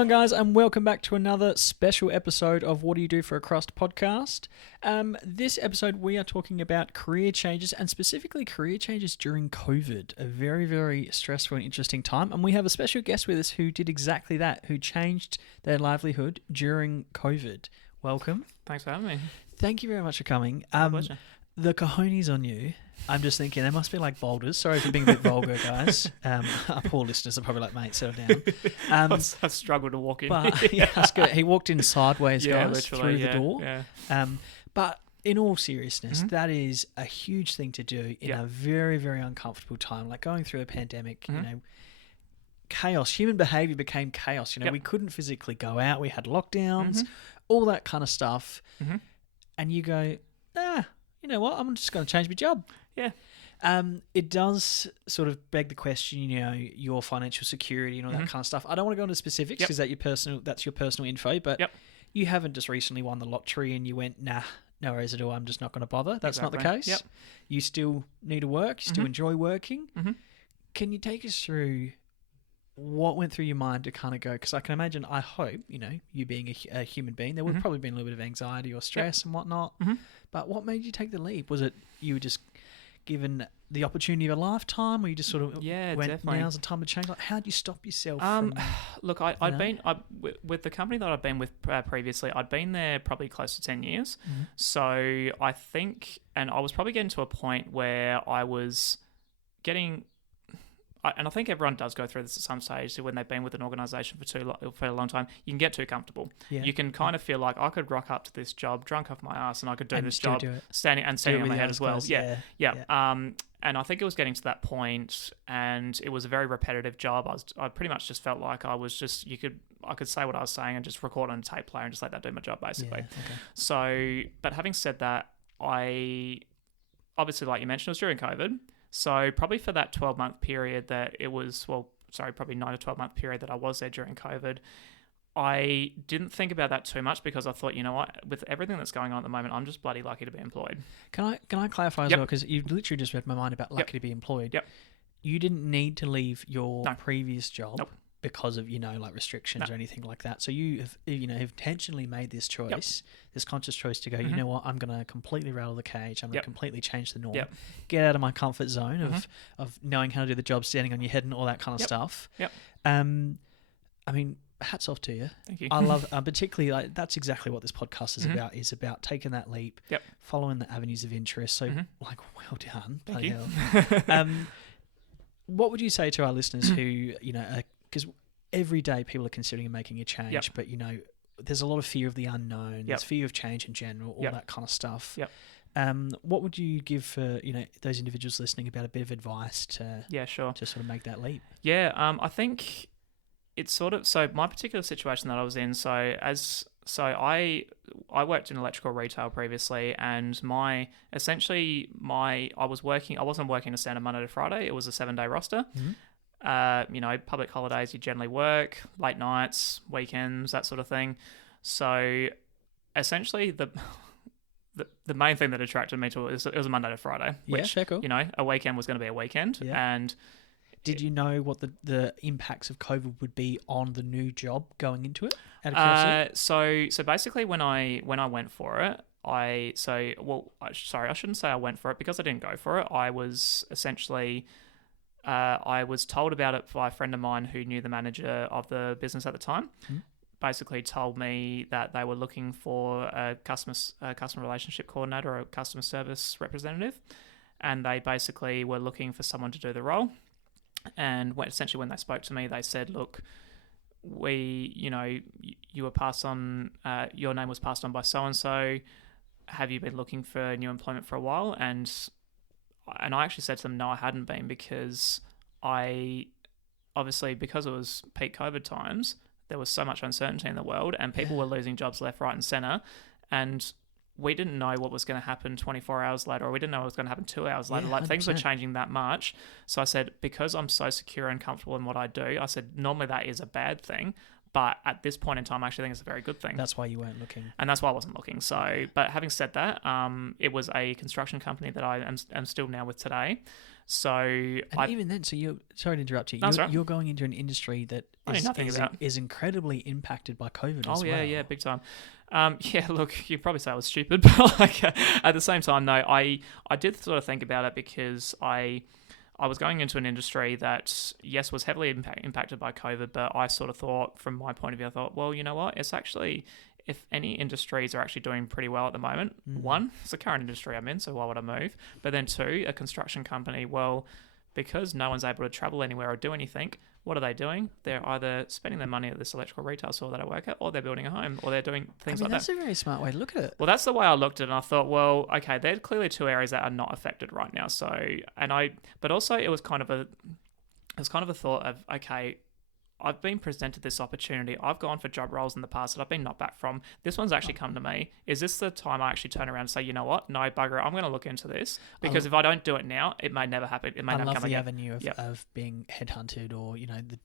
going, guys, and welcome back to another special episode of What Do You Do for a Crust podcast. This episode, we are talking about career changes, and specifically career changes during COVID, a very, very stressful and interesting time. And we have a special guest with us who did exactly that, who changed their livelihood during COVID. Welcome. Thanks for having me. Thank you very much for coming. My pleasure. The cojones on you. I'm just thinking they must be like boulders. Sorry for being a bit vulgar, guys. Our poor listeners are probably like, mate, settle down. I've struggled to walk in. But yeah, that's good. He walked in sideways, guys, literally, through the door. Yeah. But in all seriousness, that is a huge thing to do in Yeah. a very, very uncomfortable time, like going through a pandemic. You know, chaos. Human behaviour became chaos. You know, we couldn't physically go out. We had lockdowns, all that kind of stuff. And you go, you know what? I'm just going to change my job. Yeah. It does sort of beg the question, you know, your financial security and all that kind of stuff. I don't want to go into specifics because that's your personal info, but you haven't just recently won the lottery and you went, nah, no worries at all, I'm just not going to bother. That's not the case. Yep. You still need to work. You still enjoy working. Can you take us through what went through your mind to kind of go, because I can imagine, I hope, you know, you being a human being, there would have probably been a little bit of anxiety or stress and whatnot. But what made you take the leap? Was it you were just given the opportunity of a lifetime, or you just sort of went, definitely. now's the time to change? Like, how do you stop yourself from... Look, I'd been with the company that I'd been with previously, I'd been there probably close to 10 years. So I think, and I was probably getting to a point where I was getting... And I think everyone does go through this at some stage. So when they've been with an organisation for a long time, you can get too comfortable. Yeah. You can kind of feel like I could rock up to this job drunk off my ass, and I could do this job standing on my head as well. And I think it was getting to that point, and it was a very repetitive job. I pretty much just felt like I was just I could say what I was saying and just record on a tape player and just let that do my job basically. Yeah, okay. So, but having said that, I obviously, like you mentioned, it was during COVID. So probably for that 12-month period that it was, probably 9 to 12-month period that I was there during COVID, I didn't think about that too much because I thought, you know what, with everything that's going on at the moment, I'm just bloody lucky to be employed. Can I clarify as well? Because you literally just read my mind about lucky to be employed. Yep. You didn't need to leave your previous job. Nope. Because of, you know, like restrictions or anything like that. So you have, you know, have intentionally made this choice, this conscious choice to go, you know what, I'm going to completely rattle the cage. I'm going to completely change the norm. Get out of my comfort zone of knowing how to do the job, standing on your head and all that kind of stuff. I mean, hats off to you. Thank you. I love, particularly, like, that's exactly what this podcast is about taking that leap, following the avenues of interest. So, like, well done. Thank you. Hell. What would you say to our listeners who, you know, because every day people are considering making a change, but, you know, there's a lot of fear of the unknown. There's fear of change in general, all that kind of stuff. What would you give for, you know, those individuals listening about a bit of advice to sort of make that leap? I think it's sort of, so my particular situation that I was in, I worked in electrical retail previously, and I wasn't working a standard Monday to Friday. It was a 7-day roster. You know, public holidays, you generally work, late nights, weekends, that sort of thing. So essentially the main thing that attracted me to it was a Monday to Friday, which, you know, a weekend was going to be a weekend. And did you know what the impacts of COVID would be on the new job going into it? So basically when I went for it, I shouldn't say I went for it because I didn't go for it. I was essentially... I was told about it by a friend of mine who knew the manager of the business at the time. Basically told me that they were looking for a customer relationship coordinator or a customer service representative, and they basically were looking for someone to do the role. And essentially when they spoke to me, they said, look, you were passed on, your name was passed on by so-and-so. Have you been looking for new employment for a while? And I actually said to them, no, I hadn't been, because because it was peak COVID times, there was so much uncertainty in the world and people were losing jobs left, right and centre. And we didn't know what was going to happen 24 hours later, or we didn't know what was going to happen 2 hours later. Like 100%. Things were changing that much. So I said, because I'm so secure and comfortable in what I do, I said, normally that is a bad thing. But at this point in time, I actually think it's a very good thing. That's why you weren't looking. And that's why I wasn't looking. So, but having said that, it was a construction company that I am still now with today. So And even then, so you're sorry to interrupt you. That's right. You're going into an industry that I know nothing about. is incredibly impacted by COVID as well. Oh yeah, big time. Yeah, look, you'd probably say I was stupid, but like at the same time, no, I did sort of think about it because I was going into an industry that, yes, was heavily impacted by COVID, but I sort of thought, from my point of view, I thought, well, you know what? It's actually, if any industries are actually doing pretty well at the moment, one, it's the current industry I'm in, so why would I move? But then two, a construction company, well, because no one's able to travel anywhere or do anything, what are they doing? They're either spending their money at this electrical retail store that I work at, or they're building a home, or they're doing things like that. That's a very smart way to look at it. Well, that's the way I looked at it, and I thought, well, okay, there are clearly two areas that are not affected right now. But also it was kind of a thought of, okay, I've been presented this opportunity. I've gone for job roles in the past that I've been knocked back from. This one's actually come to me. Is this the time I actually turn around and say, you know what? No, bugger it. I'm going to look into this, because if I don't do it now, it may never happen. It may never come again. I love the avenue of being headhunted, or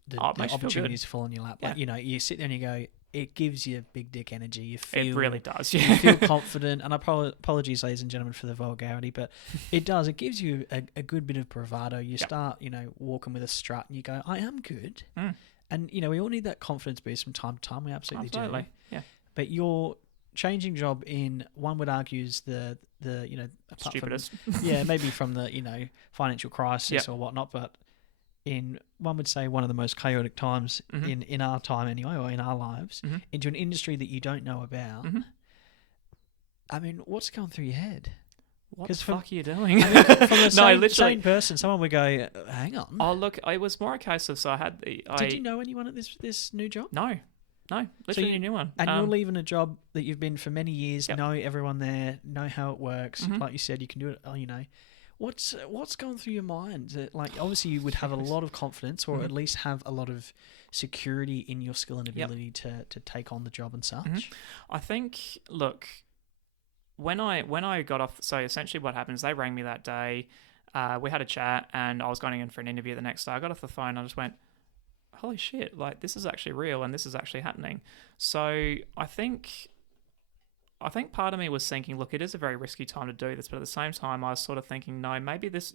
the opportunities fall in your lap. Yeah. Like, you sit there and you go, it gives you big dick energy. You feel, it really does. Yeah. You feel confident. And apologies, ladies and gentlemen, for the vulgarity, but it does. It gives you a good bit of bravado. You start, walking with a strut, and you go, I am good. And, we all need that confidence boost from time to time. We absolutely do. Yeah. But your changing job in, one would argue, is the stupidest. Maybe from the, financial crisis or whatnot, but in, one would say, one of the most chaotic times in our time anyway, or in our lives, into an industry that you don't know about. I mean, what's going through your head? What the fuck are you doing? I mean, from the same person, someone would go, hang on. Oh, look, it was more a case of, Did you know anyone at this new job? No, literally a new one. And you're leaving a job that you've been for many years, know everyone there, know how it works. Like you said, you can do it, What's going through your mind? Like, obviously you would have a lot of confidence, or at least have a lot of security in your skill and ability to take on the job and such. I think, look, when I got off, so essentially what happens, they rang me that day, we had a chat, and I was going in for an interview the next day. I got off the phone and I just went, holy shit, like, this is actually real and this is actually happening. So I think part of me was thinking, look, it is a very risky time to do this, but at the same time I was sort of thinking, no, maybe this,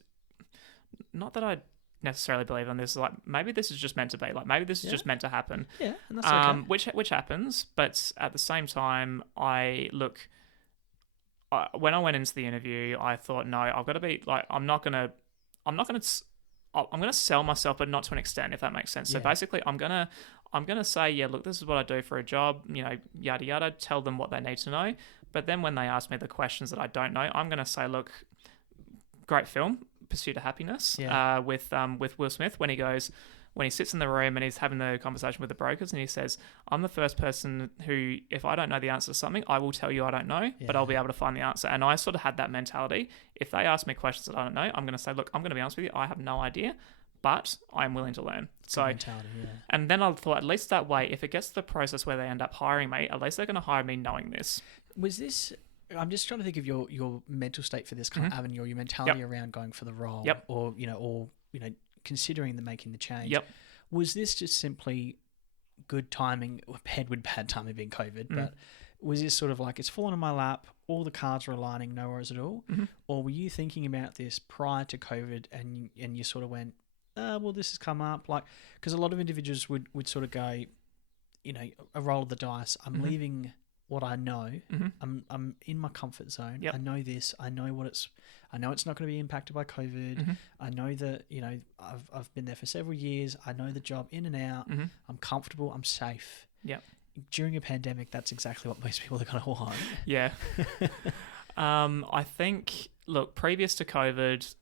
not that I necessarily believe in this, like, maybe this is just meant to be, like, maybe this is just meant to happen. Yeah, and that's okay. Which happens, but at the same time, when I went into the interview, I thought, no, I've got to be like, I'm gonna sell myself, but not to an extent, if that makes sense. So basically, I'm gonna say, yeah, look, this is what I do for a job, yada yada. Tell them what they need to know. But then when they ask me the questions that I don't know, I'm gonna say, look, great film, Pursuit of Happiness, with Will Smith, when he sits in the room and he's having the conversation with the brokers, and he says, I'm the first person who, if I don't know the answer to something, I will tell you I don't know, but I'll be able to find the answer. And I sort of had that mentality. If they ask me questions that I don't know, I'm going to say, look, I'm going to be honest with you, I have no idea, but I'm willing to learn. So, and then I thought, at least that way, if it gets to the process where they end up hiring me, at least they're going to hire me knowing this. Was this... I'm just trying to think of your mental state for this kind of avenue, or your mentality around going for the role, or considering making the change. Was this just simply good timing, paired with bad timing being COVID, but was this sort of like, it's fallen in my lap, all the cards are aligning, no worries at all? Or were you thinking about this prior to COVID, and you sort of went, well, this has come up? Like, because a lot of individuals would sort of go, a roll of the dice, I'm leaving what I know. I'm in my comfort zone. I know this. I know it's not going to be impacted by COVID. I know that, I've been there for several years. I know the job in and out. I'm comfortable. I'm safe. During a pandemic, that's exactly what most people are going to want. Yeah. I think, look, previous to COVID,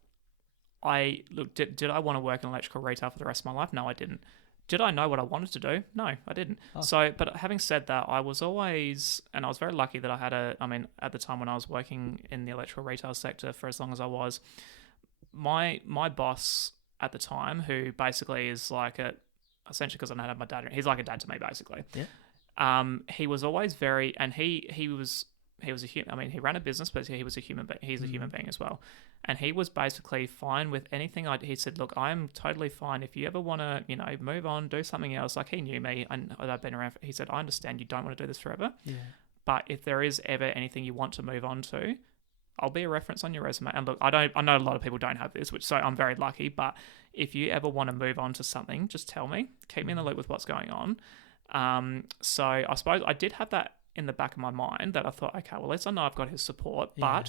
did I want to work in electrical retail for the rest of my life? No, I didn't. Did I know what I wanted to do? No, I didn't. Oh. So, but having said that, I was always, and I was very lucky that I had at the time when I was working in the electrical retail sector for as long as I was, my boss at the time, who basically is like essentially, because I don't have my dad, he's like a dad to me, basically. Yeah. He was always very, and he was a human. I mean, he ran a business, but he was a human. He's a human being as well, and he was basically fine with anything. He said, "Look, I'm totally fine. If you ever want to, move on, do something else." Like, he knew me, and I've been around. He said, "I understand you don't want to do this forever, but if there is ever anything you want to move on to, I'll be a reference on your resume. And look, I know a lot of people don't have this, so I'm very lucky. But if you ever want to move on to something, just tell me. Keep me in the loop with what's going on. So I suppose I did have that in the back of my mind that I thought, okay, well, at least I know I've got his support. Yeah.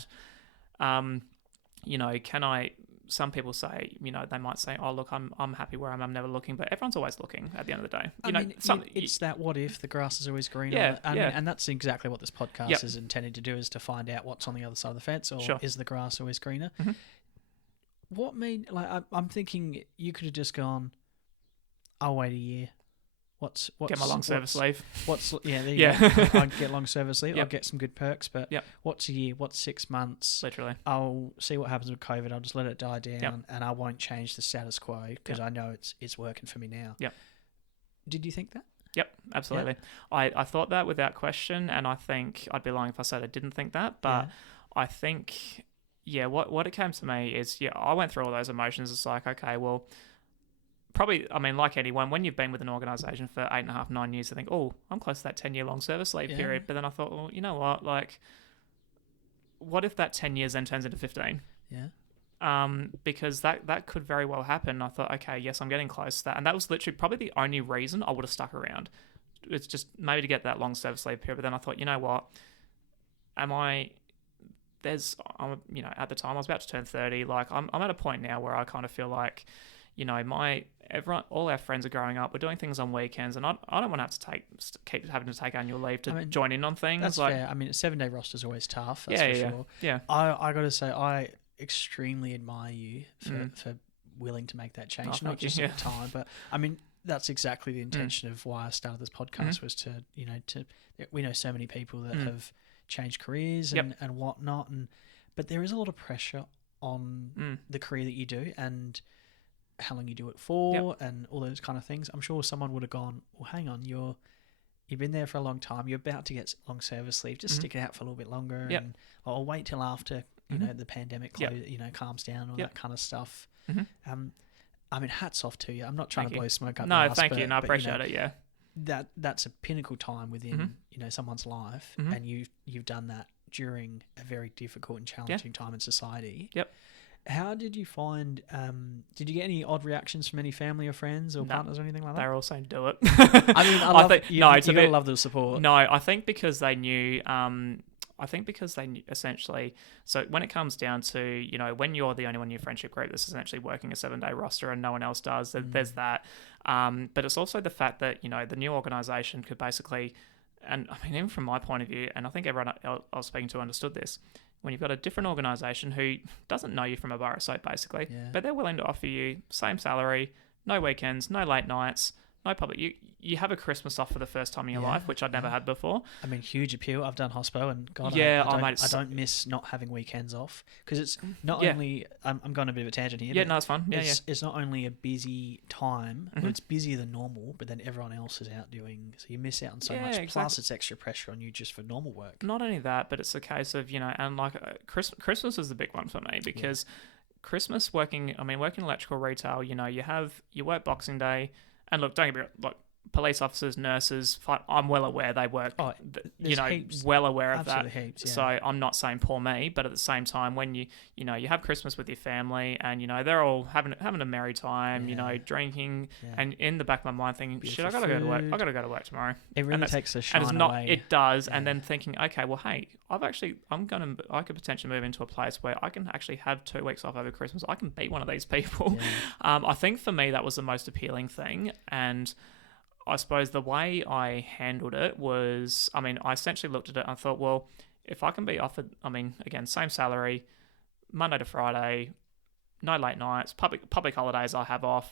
But, can I? Some people say, they might say, oh, look, I'm happy where I'm never looking, but everyone's always looking at the end of the day. It's that what if the grass is always greener. Yeah, and that's exactly what this podcast is intended to do, is to find out what's on the other side of the fence, or is the grass always greener? Mm-hmm. What made, I'm thinking you could have just gone, I'll wait a year. Get my long service leave. There you go. I'd get long service leave. Yep. I'll get some good perks, but what's a year? What's 6 months? Literally. I'll see what happens with COVID. I'll just let it die down, and I won't change the status quo because I know it's working for me now. Yep. Did you think that? Yep, absolutely. Yep. I thought that without question, and I think I'd be lying if I said I didn't think that, but I think, what it came to me is, I went through all those emotions. It's like, okay, well, probably, like anyone, when you've been with an organisation for 8.5, 9 years, I think, oh, I'm close to that 10-year long service leave period. But then I thought, well, you know what? Like, what if that 10 years then turns into 15? Yeah. Because that could very well happen. I thought, okay, yes, I'm getting close to that. And that was literally probably the only reason I would have stuck around. It's just maybe to get that long service leave period. But then I thought, you know what? At the time I was about to turn 30. Like, I'm at a point now where I kind of feel like, all our friends are growing up. We're doing things on weekends, and I don't want to have to keep having to take annual leave to join in on things. That's fair. A 7-day roster is always tough. That's for sure. Yeah. I got to say, I extremely admire you for willing to make that change. Not just at the time, but that's exactly the intention of why I started this podcast was to we know so many people that have changed careers and whatnot, but there is a lot of pressure on the career that you do and how long you do it for and all those kind of things. I'm sure someone would have gone, well, hang on, you've been there for a long time, you're about to get long service leave, just stick it out for a little bit longer, and I'll wait till after the pandemic calms down and all that kind of stuff. Hats off to you. I'm not trying to blow smoke up your ass, thank you. No, I appreciate it. That's a pinnacle time within someone's life, and you've done that during a very difficult and challenging time in society. How did you find, did you get any odd reactions from any family or friends or partners or anything like that? They were all saying, do it. You gotta love the support. No, I think because they knew, essentially, so when it comes down to, when you're the only one in your friendship group that's essentially working a 7-day roster and no one else does, there's that. But it's also the fact that, the new organisation could basically, and even from my point of view, and I think everyone I was speaking to understood this, when you've got a different organisation who doesn't know you from a bar of soap, basically, but they're willing to offer you same salary, no weekends, no late nights, no public. You have a Christmas off for the first time in your life, which I'd never had before. Huge appeal. I've done hospo, and God, I don't miss not having weekends off, because it's not only. I'm going a bit of a tangent here. No, it's fun. It's not only a busy time, but it's busier than normal. But then everyone else is out doing, so you miss out on so much. Exactly. Plus, it's extra pressure on you just for normal work. Not only that, but it's a case of and like Christmas is the big one for me, because Christmas working electrical retail. You work Boxing Day, and look, don't get me wrong, like, police officers, nurses, I'm well aware they work, heaps. Well aware of that. Heaps, yeah. So I'm not saying poor me, but at the same time, when you have Christmas with your family and, they're all having a merry time, drinking, and in the back of my mind thinking, beautiful I got to go to work. I got to go to work tomorrow. It really takes the shine away. It does. And then thinking, okay, well, hey, I could potentially move into a place where I can actually have 2 weeks off over Christmas. I can be one of these people. Yeah. I think for me, that was the most appealing thing. And I suppose the way I handled it was, I essentially looked at it and I thought, well, if I can be offered, again, same salary, Monday to Friday, no late nights, public holidays I have off,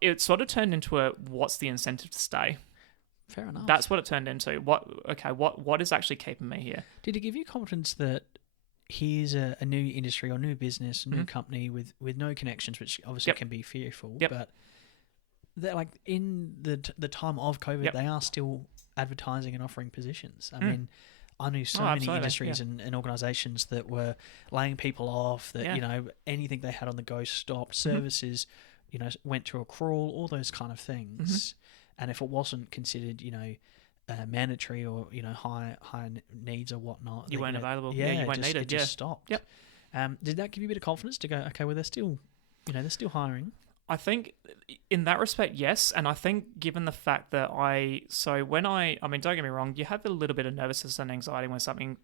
it sort of turned into what's the incentive to stay? Fair enough. That's what it turned into. What is actually keeping me here? Did it give you confidence that here's a new industry or new business, new company with no connections, which obviously can be fearful, but they're like in the time of COVID, they are still advertising and offering positions. I knew so many industries and organisations that were laying people off, that, anything they had on the go stopped, services, went to a crawl, all those kind of things. And if it wasn't considered, mandatory or high needs or whatnot. You weren't available. Yeah, you weren't needed. It just stopped. Yep. Did that give you a bit of confidence to go? Okay, well they're still hiring. I think in that respect, yes. And I think given the fact that don't get me wrong, you have a little bit of nervousness and anxiety when starting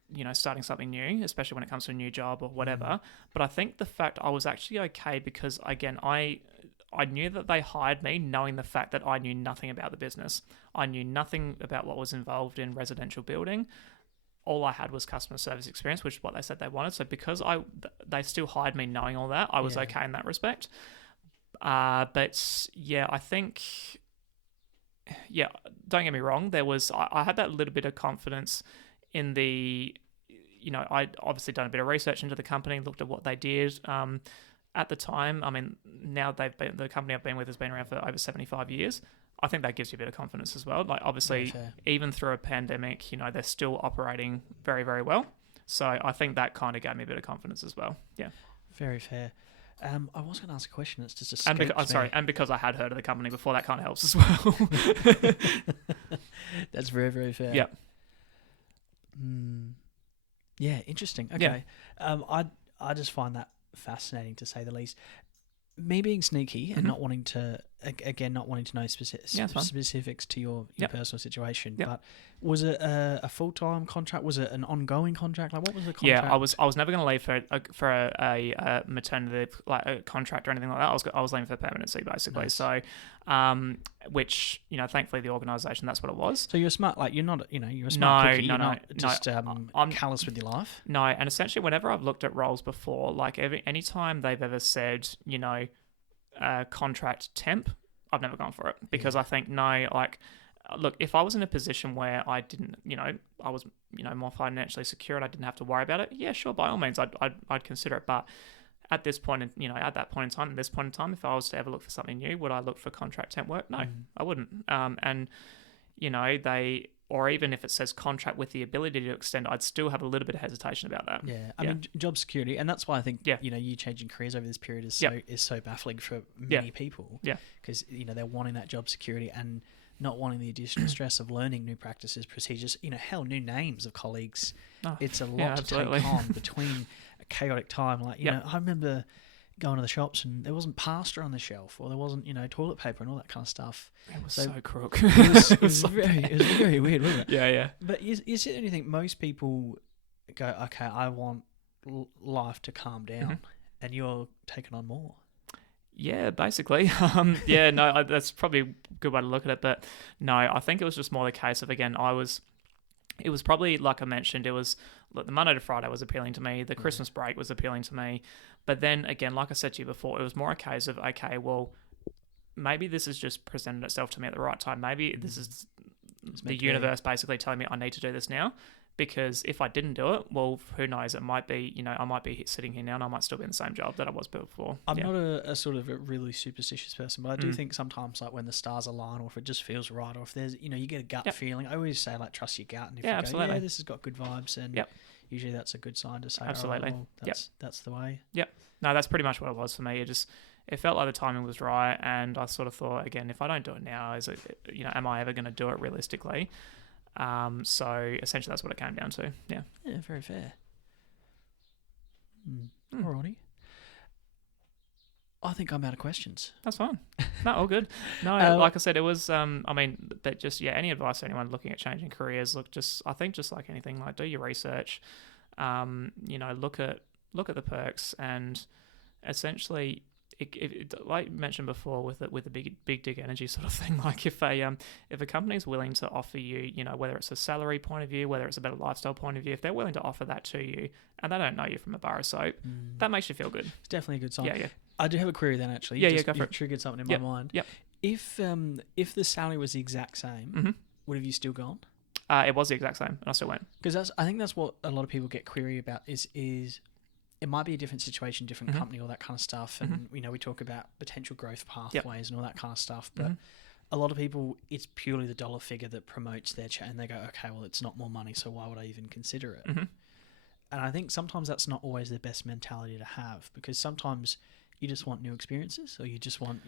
something new, especially when it comes to a new job or whatever. But I think the fact I was actually okay because, again, I knew that they hired me knowing the fact that I knew nothing about the business. I knew nothing about what was involved in residential building. All I had was customer service experience, which is what they said they wanted. So because they still hired me knowing all that, I was okay in that respect. But yeah, I think, don't get me wrong. I had that little bit of confidence in I'd obviously done a bit of research into the company, looked at what they did. At the time, I mean, now the company I've been with has been around for over 75 years. I think that gives you a bit of confidence as well. Like obviously, even through a pandemic, they're still operating very, very well. So I think that kind of gave me a bit of confidence as well. Yeah. Very fair. I was going to ask a question. It's just and because I had heard of the company before, that kind of helps as well. That's very, very fair. Yeah. Yeah, interesting. Okay. Yeah. I just find that fascinating to say the least. Me being sneaky and not wanting to know specifics to your personal situation, but was it a full-time contract? Was it an ongoing contract? Like, what was the contract? Yeah, I was never going to leave for a maternity, like a contract or anything like that. I was leaving for permanency basically. Nice. So, which thankfully the organisation, that's what it was. So you're smart. Like you're not, you're a smart cookie. You're not just I'm callous with your life. No, and essentially whenever I've looked at roles before, like any time they've ever said, contract temp, I've never gone for it because I think look, if I was in a position where I didn't, I was, more financially secure and I didn't have to worry about it, yeah, sure, by all means, I'd consider it. But at this point, at that point in time, if I was to ever look for something new, would I look for contract temp work? No, I wouldn't. And or even if it says contract with the ability to extend, I'd still have a little bit of hesitation about that. Yeah, I mean, job security, and that's why I think you changing careers over this period is so baffling for many people. Yeah, because they're wanting that job security and not wanting the additional stress of learning new practices, procedures. Hell, new names of colleagues. It's a lot to take on between a chaotic time. Like I remember going to the shops and there wasn't pasta on the shelf or there wasn't toilet paper and all that kind of stuff. It was so crook. It was very weird, wasn't it? Yeah. But is it anything most people go, okay, I want life to calm down, and you're taking on more? Yeah, basically. That's probably a good way to look at it. But no, I think it was just more the case of, again, it was probably, like I mentioned, the Monday to Friday was appealing to me. The Christmas break was appealing to me. But then, again, like I said to you before, it was more a case of, okay, well, maybe this has just presented itself to me at the right time. Maybe this is the universe basically telling me I need to do this now. Because if I didn't do it, well, who knows? It might be, I might be sitting here now and I might still be in the same job that I was before. I'm not a sort of a really superstitious person, but I do think sometimes, like when the stars align, or if it just feels right, or if there's, you get a gut feeling. I always say, like, trust your gut, and if you absolutely. go, this has got good vibes, and usually that's a good sign to say, absolutely, that's the way. Yep. No, that's pretty much what it was for me. It felt like the timing was right, and I sort of thought, again, if I don't do it now, is it, am I ever going to do it realistically? So essentially that's what it came down to. Yeah, very fair. Alrighty. I think I'm out of questions. That's fine. No, all good. No, like I said, it was but just any advice to anyone looking at changing careers, I think just like anything, like do your research, look at the perks, and essentially it, like you mentioned before with the big dig energy sort of thing, like if a company is willing to offer you, whether it's a salary point of view, whether it's a better lifestyle point of view, if they're willing to offer that to you and they don't know you from a bar of soap, that makes you feel good. It's definitely a good sign. Yeah. I do have a query then, actually. Go for it. Triggered something in my mind. Yep. If the salary was the exact same, would have you still gone? It was the exact same, and I still went. Because I think that's what a lot of people get query about is it might be a different situation, different company, all that kind of stuff. And, we talk about potential growth pathways and all that kind of stuff. But a lot of people, it's purely the dollar figure that promotes their and they go, okay, well, it's not more money, so why would I even consider it? And I think sometimes that's not always the best mentality to have, because sometimes you just want new experiences, or you just want,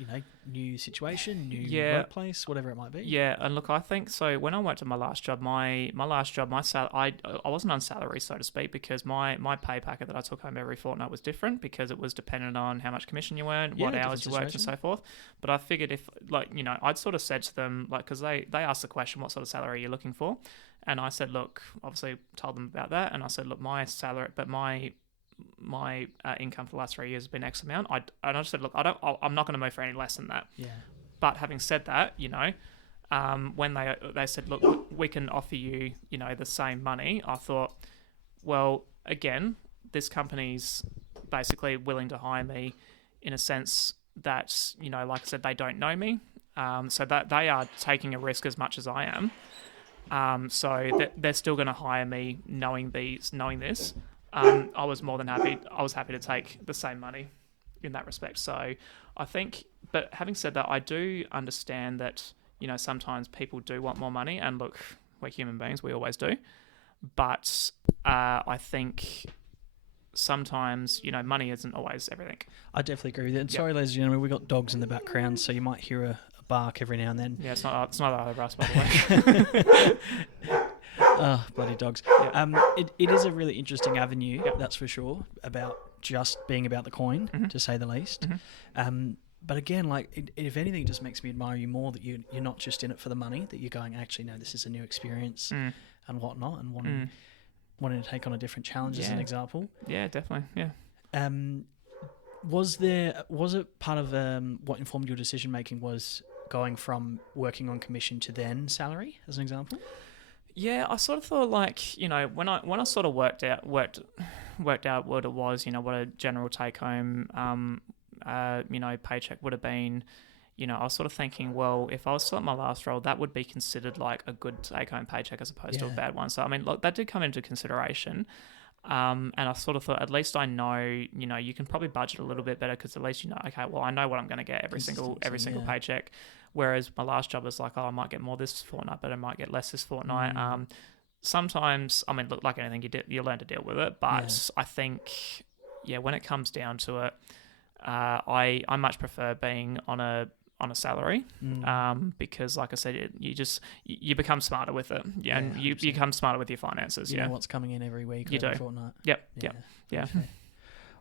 new situation, new Yeah. workplace, whatever it might be? Yeah, and look, I think so. When I went to my last job, my I wasn't on salary, so to speak, because my pay packet that I took home every fortnight was different because it was dependent on how much commission you earned, what hours you worked, and so forth. But I figured if, I'd sort of said to them, because they asked the question, what sort of salary are you looking for? And I said, look, obviously told them about that, and I said, look, my salary, but my income for the last 3 years has been X amount. I just said, look, I'm not going to move for any less than that. Yeah. But having said that, when they said, look, we can offer you, the same money, I thought, well, again, this company's basically willing to hire me in a sense that, like I said, they don't know me. So that they are taking a risk as much as I am. So they're still going to hire me knowing this. I was more than happy. I was happy to take the same money in that respect. So I think, but having said that, I do understand that, sometimes people do want more money, and look, we're human beings, we always do. But I think sometimes, money isn't always everything. I definitely agree with you. And sorry, ladies and gentlemen, we've got dogs in the background, so you might hear a bark every now and then. Yeah, it's not either of us, by the way. Oh, bloody dogs. Yeah. It is a really interesting avenue, that's for sure, about just being about the coin, to say the least. But again, if anything, it just makes me admire you more that you're not just in it for the money, that you're going, actually, no, this is a new experience and whatnot, and wanting to take on a different challenge as an example. Yeah, definitely, yeah. Was it part of what informed your decision making was going from working on commission to then salary, as an example? Yeah, I sort of thought when I sort of worked out what it was, what a general take home paycheck would have been, I was sort of thinking, well, if I was still at my last role, that would be considered like a good take home paycheck as opposed to a bad one. So I mean, look, that did come into consideration. And I sort of thought, at least I know, you can probably budget a little bit better because at least okay, well, I know what I'm going to get every single paycheck. Whereas my last job was like, I might get more this fortnight, but I might get less this fortnight. Sometimes, I mean, look, like anything, you learn to deal with it. But I think, when it comes down to it, I much prefer being on a salary, because, like I said, you become smarter with it, and you become smarter with your finances. You know what's coming in every week, you every do. fortnight. Yep.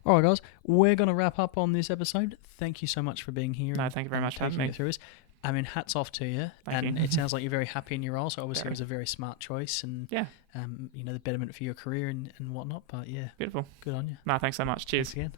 All right, guys, we're going to wrap up on this episode. Thank you so much for being here. No, thank you very much for having me. Through us. I mean, hats off to you. Thank you. It sounds like you're very happy in your role, so obviously it was a very smart choice, and the betterment for your career and whatnot. But yeah, beautiful. Good on you. No, thanks so much. Cheers. Thanks again.